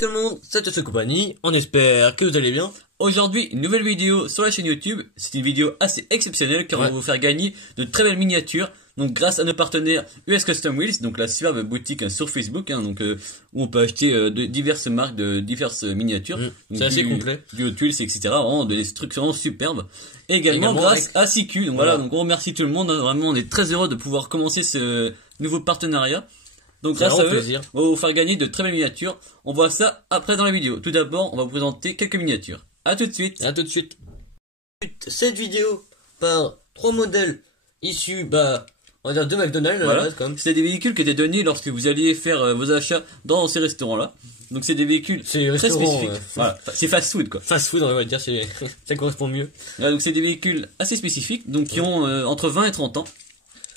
Tout le monde, c'est Tatsu Compagnie, on espère que vous allez bien. Aujourd'hui, une nouvelle vidéo sur la chaîne YouTube. C'est une vidéo assez exceptionnelle car on va vous faire gagner de très belles miniatures. Donc grâce à nos partenaires US Custom Wheels, donc la superbe boutique sur Facebook, où on peut acheter diverses marques de diverses miniatures. C'est assez complet. Du Hot Wheels, etc. Vraiment des trucs vraiment superbes. Et également grâce à CQ. Donc voilà, donc on remercie tout le monde. Vraiment, on est très heureux de pouvoir commencer ce nouveau partenariat. Donc grâce à eux, on va vous faire gagner de très belles miniatures. On voit ça après dans la vidéo. Tout d'abord, on va vous présenter quelques miniatures. A tout de suite. À tout de suite. Cette vidéo par 3 modèles issus, on va dire de McDonald's. Voilà. Quand même. C'est des véhicules qui étaient donnés lorsque vous alliez faire vos achats dans ces restaurants-là. Donc c'est des véhicules très spécifiques. Voilà, c'est fast food quoi. Fast food, on va dire, ça correspond mieux. Voilà, donc c'est des véhicules assez spécifiques, donc qui ont entre 20 et 30 ans.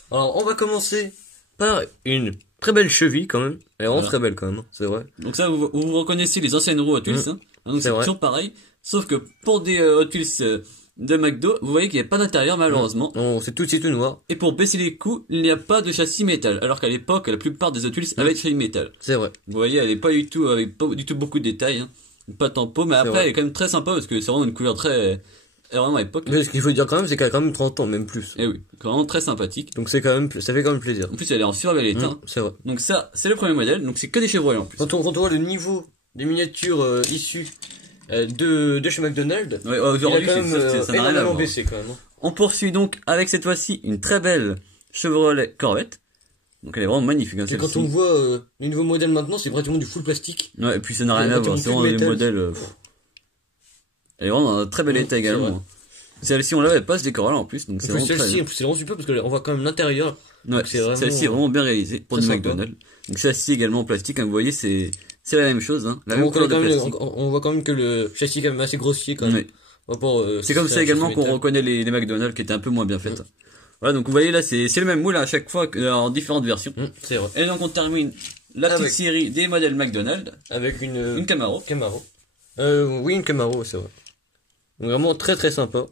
Alors on va commencer par une très belle cheville quand même. Elle est vraiment très belle quand même, c'est vrai. Donc ça, vous reconnaissez les anciennes roues Hot Wheels, donc c'est toujours pareil. Sauf que pour des Hot Wheels de McDo, vous voyez qu'il n'y a pas d'intérieur malheureusement. Non, c'est tout noir. Et pour baisser les coûts, il n'y a pas de châssis métal. Alors qu'à l'époque, la plupart des Hot Wheels avaient châssis métal. C'est vrai. Vous voyez, elle est pas du tout, avec pas du tout beaucoup de détails, pas de tempo, mais après elle est quand même très sympa parce que c'est vraiment une couleur très, vraiment à l'époque. Mais ce qu'il faut dire quand même, c'est qu'elle a quand même 30 ans, même plus. Et oui, vraiment très sympathique. Donc c'est quand même, ça fait quand même plaisir. En plus, elle est en super bel état. C'est vrai. Donc ça, c'est le premier modèle, donc c'est que des Chevrolet en plus. Quand on voit le niveau des miniatures issues de chez McDonald's, Ouais, aujourd'hui, ça n'a rien à voir. baissé quand même. On poursuit donc avec cette fois-ci une très belle Chevrolet Corvette. Donc elle est vraiment magnifique. Et quand on voit les nouveaux modèles maintenant, c'est pratiquement du full plastique. Ouais, et puis ça n'a rien à voir, c'est vraiment des modèles. Elle est vraiment dans un très bel état également. Celle-ci on l'avait pas ce décor là en plus, donc c'est vraiment celle-ci c'est vraiment super parce qu'on voit quand même l'intérieur. Ouais, celle-ci est vraiment bien réalisée pour du McDonald's. Donc châssis également en plastique, vous voyez c'est la même chose, la même couleur de plastique. On voit quand même que le châssis est quand même assez grossier quand même. C'est comme ça également qu'on reconnaît les McDonald's qui étaient un peu moins bien faites. Voilà, donc vous voyez là c'est le même moule à chaque fois en différentes versions. C'est vrai. Et donc on termine la petite série des modèles McDonald's avec une Camaro. Oui, une Camaro, c'est vrai. Donc vraiment très sympa.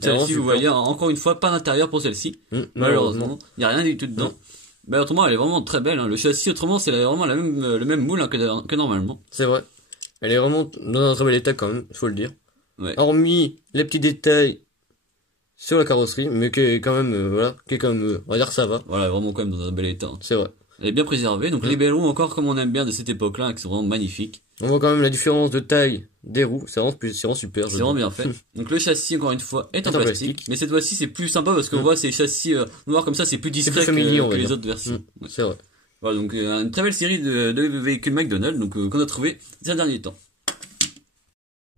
Celle-ci, vous voyez, encore une fois, pas d'intérieur pour celle-ci. Malheureusement, il n'y a rien du tout dedans. Mais autrement, elle est vraiment très belle. Le châssis, autrement, c'est vraiment le même moule que normalement. C'est vrai. Elle est vraiment dans un très bel état quand même, faut le dire. Ouais. Hormis les petits détails sur la carrosserie, mais qui est quand même, on va dire que ça va. Voilà, vraiment quand même dans un bel état. C'est vrai. Elle est bien préservée. Donc les belles roues, encore comme on aime bien de cette époque-là, qui sont vraiment magnifiques. On voit quand même la différence de taille des roues, c'est vraiment super. C'est vraiment bien fait. Donc le châssis, encore une fois, est en plastique. Mais cette fois-ci, c'est plus sympa parce qu'on voit ces châssis noirs comme ça, c'est plus discret que les autres versions. C'est vrai. Voilà, donc une très belle série de véhicules McDonald's qu'on a trouvé ces derniers temps.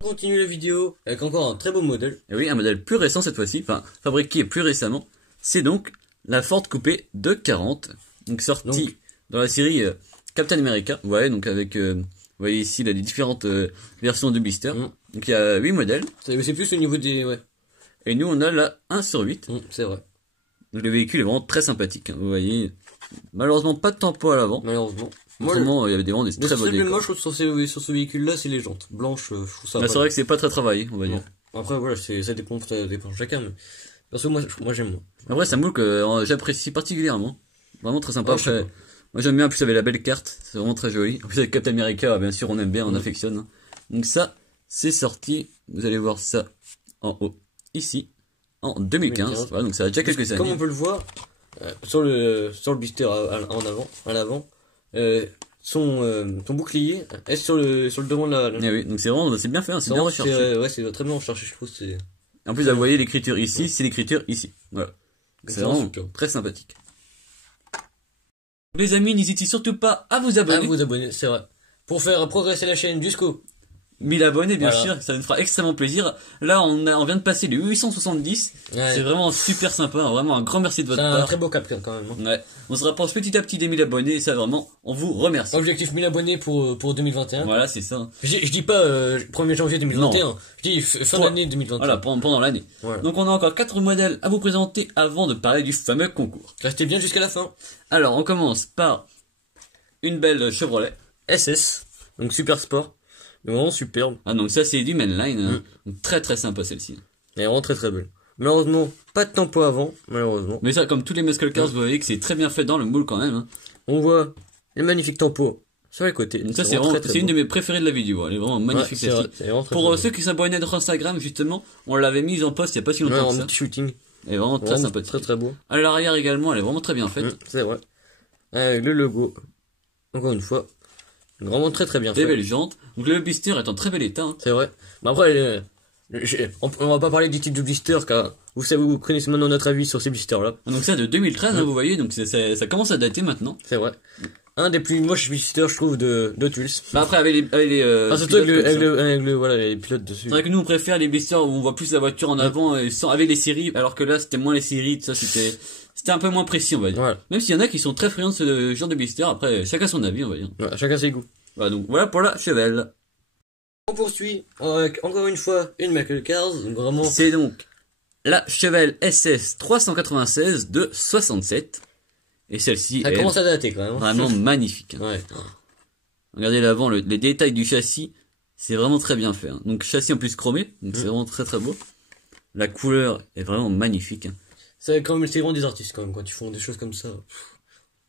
On continue la vidéo avec encore un très beau modèle. Et oui, un modèle plus récent cette fois-ci, enfin fabriqué plus récemment. C'est donc la Ford Coupé 240, donc sortie dans la série Captain America. Vous voyez, donc avec vous voyez ici là, les différentes versions de blister. Donc il y a 8 modèles. C'est plus au niveau des... Ouais. Et nous on a la 1 sur 8. C'est vrai. Donc le véhicule est vraiment très sympathique. Vous voyez, malheureusement pas de tempo à l'avant. Malheureusement. Autrement, il y avait des très beaux décors. Le moche sur ce véhicule-là, c'est les jantes blanches. Je trouve ça. C'est vrai que c'est pas très travaillé, on va dire. Après voilà, ça dépend de chacun. Mais parce que moi j'aime moins. Après c'est un moule que j'apprécie particulièrement. Vraiment très sympa. Après, moi j'aime bien, en plus avec la belle carte, c'est vraiment très joli. En plus avec Captain America, bien sûr on aime bien, on affectionne. Donc ça, c'est sorti, vous allez voir ça en haut, ici, en 2015. Voilà, donc ça a déjà quelques années. Comme on peut le voir, sur le blister à l'avant, son bouclier est sur le devant de la... Eh oui, donc c'est vraiment, c'est bien fait, c'est bien recherché. Ouais, c'est très bien recherché, je trouve. En plus, vous voyez l'écriture ici, c'est l'écriture ici. Voilà. C'est vraiment très sympathique. Les amis, n'hésitez surtout pas à vous abonner. C'est vrai. Pour faire progresser la chaîne jusqu'au 1000 abonnés, bien sûr, ça nous fera extrêmement plaisir. Là, on vient de passer les 870. C'est vraiment super sympa, vraiment un grand merci de votre part. C'est un très beau cap quand même. Ouais. On se rapproche petit à petit des 1000 abonnés et ça vraiment, on vous remercie. Objectif 1000 abonnés pour 2021. Voilà, c'est ça. Je dis pas 1er janvier 2021, non. Je dis fin d'année 2021. Voilà, pendant l'année. Voilà. Donc on a encore 4 modèles à vous présenter avant de parler du fameux concours. Restez bien jusqu'à la fin. Alors, on commence par une belle Chevrolet SS, donc super sport. Vraiment superbe. Ah, donc ça c'est du mainline, donc très sympa celle-ci. Elle est vraiment très belle. Malheureusement, pas de tempo avant, malheureusement. Mais ça, comme tous les muscle cars, vous voyez que c'est très bien fait dans le moule quand même. On voit les magnifiques tempos sur les côtés. Donc ça c'est une de mes préférées de la vidéo, elle est vraiment magnifique celle-ci. Pour ceux qui s'abonnent à notre Instagram justement, on l'avait mise en post il y a pas si longtemps que ça. Shooting. Elle est vraiment très sympathique. Très beau. À l'arrière également, elle est vraiment très bien faite. C'est vrai. Avec le logo. Encore une fois. Vraiment très bien fait. Des belles jantes. Donc le blister est en très bel état. C'est vrai. Mais après, on va pas parler du type de blister car vous savez, vous connaissez maintenant notre avis sur ces blisters là. Donc ça de 2013, hein, vous voyez, donc ça commence à dater maintenant. C'est vrai. Un des plus moches blisters, je trouve, de Tuls. Bah après, avec les surtout avec voilà, les pilotes dessus. C'est vrai que nous, on préfère les blisters où on voit plus la voiture en avant, et sans, avec les séries, alors que là, c'était moins les séries, ça, c'était un peu moins précis, on va dire. Voilà. Même s'il y en a qui sont très friands de ce genre de blister, après, chacun son avis, on va dire. Ouais, chacun ses goûts. Voilà, donc voilà pour la Chevelle. On poursuit avec, encore une fois, une Michael Cars, vraiment. C'est donc la Chevelle SS 396 de 67. Et celle-ci ça commence à dater quand même. Vraiment magnifique. Hein. Ouais. Regardez l'avant, les détails du châssis, c'est vraiment très bien fait. Hein. Donc châssis en plus chromé, donc c'est vraiment très beau. La couleur est vraiment magnifique. Hein. C'est vraiment des artistes quand même quand ils font des choses comme ça.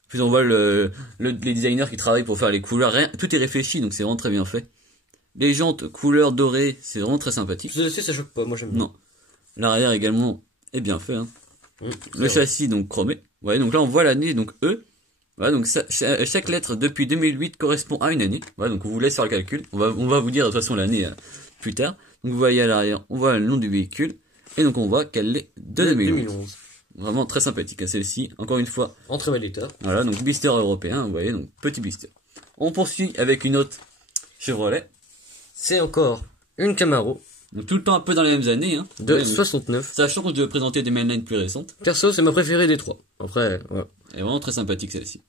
Puis on voit les designers qui travaillent pour faire les couleurs, tout est réfléchi, donc c'est vraiment très bien fait. Les jantes couleur dorée, c'est vraiment très sympathique. Ça choque pas, moi j'aime bien. Non. L'arrière également est bien fait. Hein. Le châssis donc chromé. Ouais, donc là on voit l'année, donc E. Voilà, donc chaque lettre depuis 2008 correspond à une année. Voilà, donc on vous laisse faire le calcul. On va vous dire de toute façon l'année plus tard. Donc vous voyez à l'arrière, on voit le nom du véhicule. Et donc on voit qu'elle est de 2011. Vraiment très sympathique, hein, celle-ci. Encore une fois. En très bel état. Voilà, donc blister européen, vous voyez, donc petit blister. On poursuit avec une autre Chevrolet. C'est encore une Camaro. Donc tout le temps un peu dans les mêmes années, hein. De 69. Sachant que je vais présenter des mainlines plus récentes. Perso, c'est ma préférée des trois. Après, ouais. Elle est vraiment très sympathique celle-ci.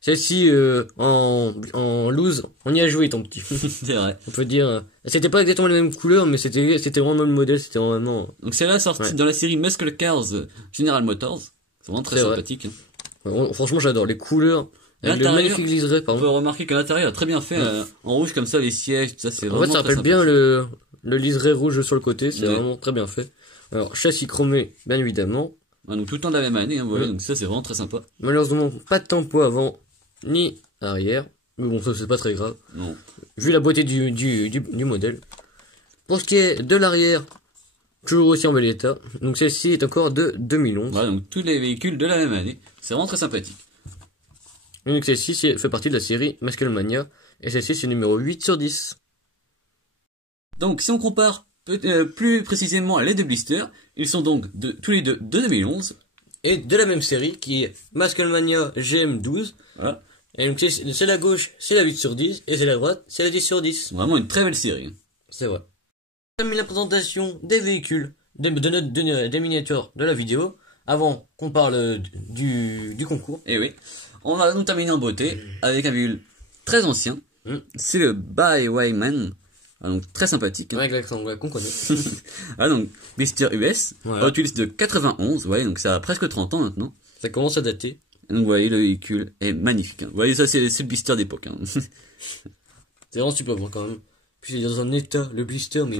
Celle-ci, en loose, on y a joué ton petit. C'est vrai. On peut dire, c'était pas exactement la même couleur, mais c'était vraiment le même modèle, c'était vraiment. Donc c'est là sorti dans la série Muscle Cars General Motors. C'est vraiment très sympathique. Hein. Franchement, j'adore les couleurs. Avec le magnifique liseré, on peut remarquer qu'à l'intérieur, très bien fait, en rouge comme ça, les sièges, tout ça, c'est vraiment. En fait, ça rappelle bien le liseré rouge sur le côté, c'est vraiment très bien fait. Alors, châssis chromé, bien évidemment. Donc tout le temps de la même année, hein, voilà, donc ça c'est vraiment très sympa. Malheureusement, pas de tempo avant, ni arrière. Mais bon, ça c'est pas très grave. Non. Vu la beauté du modèle. Pour ce qui est de l'arrière, toujours aussi en bel état. Donc celle-ci est encore de 2011. Voilà, donc tous les véhicules de la même année. C'est vraiment très sympathique. Donc celle-ci fait partie de la série Musclemania. Et celle-ci c'est numéro 8 sur 10. Donc si on compare plus précisément les deux blisters, ils sont donc tous les deux de 2011. Et de la même série qui est Musclemania GM12. Voilà. Et donc c'est la gauche, c'est la 8 sur 10. Et c'est la droite, c'est la 10 sur 10. Vraiment une très belle série. C'est vrai. On a mis la présentation des véhicules, des miniatures de la vidéo. Avant qu'on parle du concours. Et oui. On va nous terminer en beauté avec un véhicule très ancien. C'est le Bywayman. Donc très sympathique. Avec l'accent qu'on connaît. Donc blister US, Hot Wheels de 91, ouais, donc ça a presque 30 ans maintenant. Ça commence à dater. Donc vous voyez, le véhicule est magnifique. Hein. Vous voyez, ça c'est le blister d'époque. Hein. C'est vraiment super bon quand même. Puis il est dans un état, le blister, mais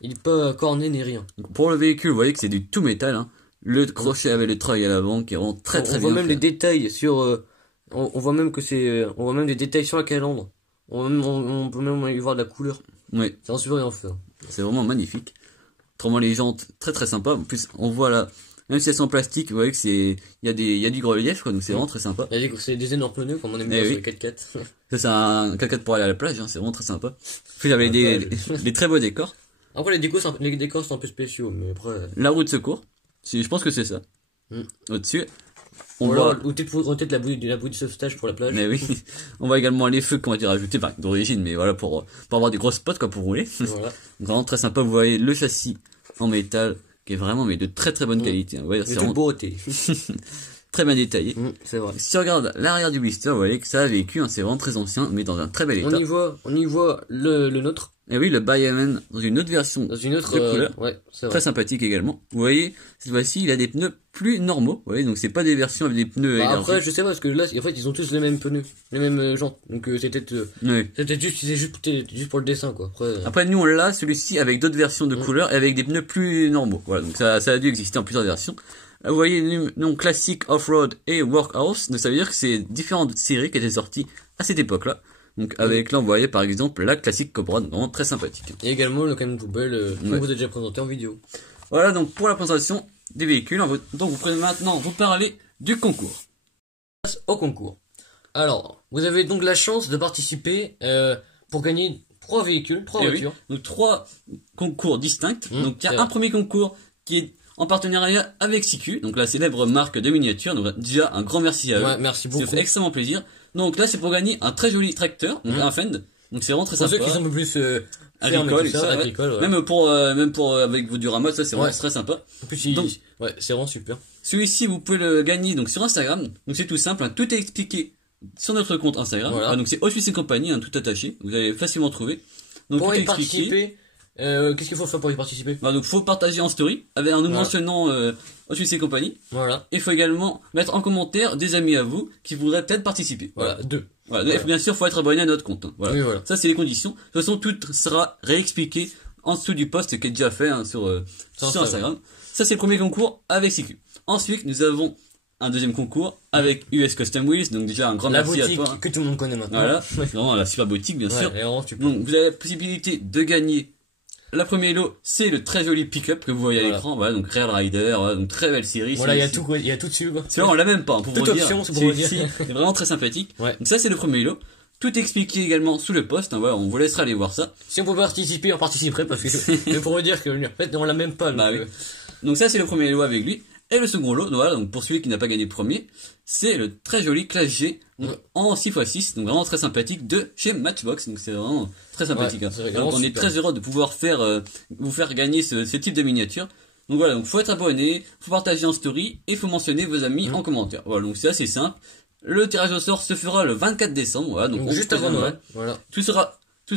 il est pas corné ni rien. Donc, pour le véhicule, vous voyez que c'est du tout métal. Hein. Le crochet avec les treuils à l'avant qui est vraiment très bien. On voit même les détails sur. On voit même que c'est. On voit même des détails sur la calandre. On peut même y voir de la couleur. Oui. C'est un super bien fait. C'est vraiment magnifique. Autrement les jantes très sympa. En plus on voit là, même si elles sont en plastique, vous voyez que il y a du relief quoi, donc c'est vraiment très sympa. C'est des énormes pneus comme on aime bien sur les 4x4. Ça c'est un 4x4 pour aller à la plage, hein, c'est vraiment très sympa. Puis j'avais des très beaux décors. Après les décors sont un peu spéciaux, mais après. La roue de secours, je pense que c'est ça. Au-dessus. On voit peut-être la bouille de sauvetage pour la plage. Mais oui. On voit également les feux qui ont été rajoutés, d'origine, mais voilà, pour avoir des grosses spots, quoi, pour rouler. Voilà. Vraiment très sympa. Vous voyez le châssis en métal, qui est vraiment, mais de très bonne qualité. Hein. C'est vraiment beauté. Très bien détaillé. C'est vrai. Si on regarde l'arrière du blister, vous voyez que ça a vécu, hein, c'est vraiment très ancien, mais dans un très bel état. On y voit le nôtre. Et oui, le Bywayman dans une autre version de couleur. Ouais, c'est vrai. Très sympathique également. Vous voyez, cette fois-ci, il a des pneus plus normaux. Vous voyez, donc c'est pas des versions avec des pneus élargis. Après, je sais pas, parce que là, en fait, ils ont tous les mêmes pneus, les mêmes jantes. Donc c'était juste pour le dessin, quoi. Après nous, on l'a, celui-ci, avec d'autres versions de couleurs et avec des pneus plus normaux. Voilà, donc ça a dû exister en plusieurs versions. Là, vous voyez, nom classique, off-road et workhouse. Donc ça veut dire que c'est différentes séries qui étaient sorties à cette époque-là. Donc avec là on voyait par exemple la classique Cobra, vraiment très sympathique. Et également le camion poubelle que vous avez déjà présenté en vidéo. Voilà donc pour la présentation des véhicules. Donc vous pouvez maintenant vous parler du concours. Au concours. Alors, vous avez donc la chance de participer pour gagner 3 véhicules, 3 voitures. Oui. Donc 3 concours distincts. Donc il y a un premier concours qui est en partenariat avec Siku, donc la célèbre marque de miniatures. Donc déjà un grand merci à eux. Ouais, merci beaucoup. Ça fait extrêmement plaisir. Donc là c'est pour gagner un très joli tracteur, donc un Fend. Donc c'est vraiment très sympa. Pour ceux qui sont un peu plus agricole, agricole, ouais. Même pour avec vos duramas, ça c'est vraiment très sympa. En plus, donc ouais, c'est vraiment super. Celui-ci vous pouvez le gagner donc sur Instagram. Donc c'est tout simple, hein, tout est expliqué sur notre compte Instagram. Voilà. Ah, donc c'est Auschwitz et compagnie, hein, tout attaché. Vous allez facilement trouver. Donc pour y participer, qu'est-ce qu'il faut faire pour y participer? Bah, donc faut partager en story avec en nous mentionnant Auschwitz et compagnie. Voilà. Il faut également mettre en commentaire des amis à vous qui voudraient peut-être participer. Voilà, 2. Voilà. Bien sûr, faut être abonné à notre compte. Hein. Voilà. Oui, voilà. Ça c'est les conditions. De toute façon, tout sera réexpliqué en dessous du post qui est déjà fait hein, sur Instagram. Ça c'est le premier concours avec Siku. Ensuite, nous avons un deuxième concours avec US Custom Wheels, donc déjà un grand merci à toi. La boutique que tout le monde connaît maintenant. Voilà, vraiment la super boutique bien sûr. Super. Donc vous avez la possibilité de gagner. La première lot, c'est le très joli pick-up que vous voyez à l'écran. Voilà, donc Rail Rider, donc très belle série. Voilà, il y a tout dessus quoi. C'est vrai, on l'a même pas, pour toute vous dire. Option, c'est pour vous dire. C'est vraiment très sympathique. Ouais. Donc ça c'est le premier lot. Tout expliqué également sous le post. Hein, voilà, on vous laissera aller voir ça. Si on peut participer, on participerait parce que mais pour vous dire que en fait on l'a même pas. Bah, oui. Donc ça c'est le premier lot avec lui. Et le second lot, voilà, donc pour celui qui n'a pas gagné le premier, c'est le très joli Classe G en 6x6, donc vraiment très sympathique de chez Matchbox, donc c'est vraiment très sympathique. Hein. Donc on est très heureux de pouvoir vous faire gagner ce type de miniature. Donc voilà, donc faut être abonné, faut partager en story et faut mentionner vos amis en commentaire. Voilà, donc c'est assez simple. Le tirage au sort se fera le 24 décembre, voilà, donc juste avant Noël. Voilà. Tout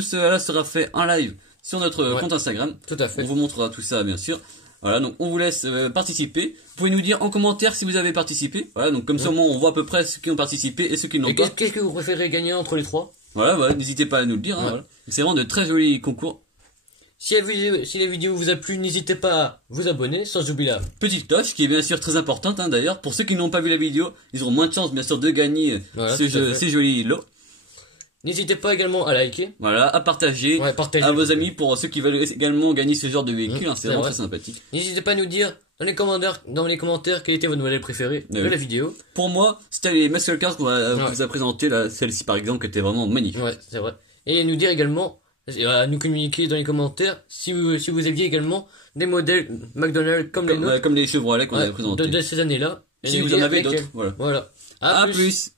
cela sera fait en live sur notre compte Instagram. Tout à fait. On vous montrera tout ça bien sûr. Voilà, donc on vous laisse participer. Vous pouvez nous dire en commentaire si vous avez participé. Voilà, donc comme ça on voit à peu près ceux qui ont participé et ceux qui n'ont pas. Qu'est-ce que vous préférez gagner entre les 3? Voilà, n'hésitez pas à nous le dire. Hein, voilà. C'est vraiment de très jolis concours. Si la vidéo vous a plu, n'hésitez pas à vous abonner, sans oublier la petite cloche qui est bien sûr très importante hein, d'ailleurs. Pour ceux qui n'ont pas vu la vidéo, ils auront moins de chance bien sûr de gagner ces jolis lots. N'hésitez pas également à liker. Voilà, à partager, à vos amis pour ceux qui veulent également gagner ce genre de véhicule. Hein, c'est vraiment très sympathique. N'hésitez pas à nous dire dans les commentaires quel était votre modèle préféré de la vidéo. Pour moi, c'était les Muscle Cars qu'on vous a présenté, là, celle-ci par exemple, qui était vraiment magnifique. Ouais, c'est vrai. Et nous dire également, à nous communiquer dans les commentaires si vous aviez également des modèles McDonald's comme les nôtres. Comme les Chevrolet qu'on avait présentés. De ces années-là. Si vous en avez d'autres. Voilà. À plus.